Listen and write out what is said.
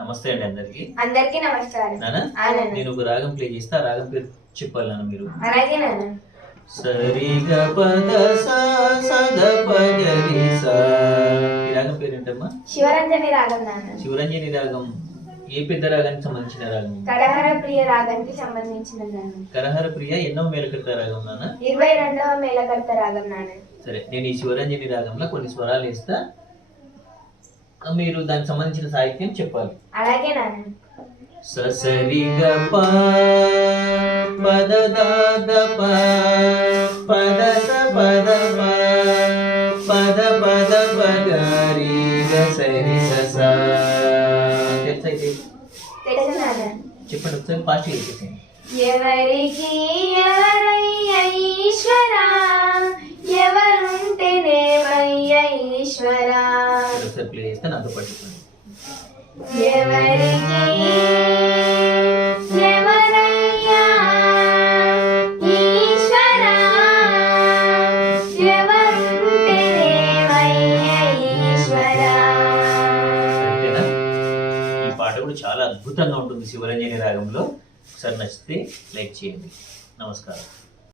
నమస్తే అండి అందరికి. అందరికి నమస్కారం. నేను ఒక రాగం ప్లే చేస్తా, రాగం పేరు చెప్పాలి నాన్న మీరు. అలాగే నాన్న. సరిగ పద సద పద ఈ రాగం పేరు ఏంటమ్మా? శివరంజని రాగం నాన్న. శివరంజని రాగం ఏ పెద్ద రాగానికి సంబంధించిన రాగం? కరహర ప్రియ రాగానికి సంబంధించిన నాన్న. కరహర ప్రియ ఎన్నో మేళకర్త రాగం నాన్న? 22వ మేళకర్త రాగం నాన్న. సరే, నేను ఈ శివరంజని రాగంలో కొన్ని స్వరాలు వేస్తా, మీరు దానికి సంబంధించిన సాహిత్యం చెప్పాలి. అలాగే నాన్న. సరిగ పద ద పద స పద పద పద పద రి గ సరి స తెలుసు నాన్న. చెప్పండి ఒకసారి ఫాస్ట్ చెప్పేసి. ఎవరికి ఎవరయ్య ఈశ్వరా, ఎవరుంటేనేమయ్య ఈశ్వరా. ఒకసారి ప్లే చేస్తే నాతో పాటు చెప్పండి. ఎవరికి ఎవరయ్యా ఈశ్వరా, ఎవరుంటేనేమయ్య ఈశ్వరా. ఈ పాట కూడా చాలా అద్భుతంగా ఉంటుంది శివరంజని రాగంలో. ఒకసారి నచ్చితే లైక్ చేయండి. నమస్కారం.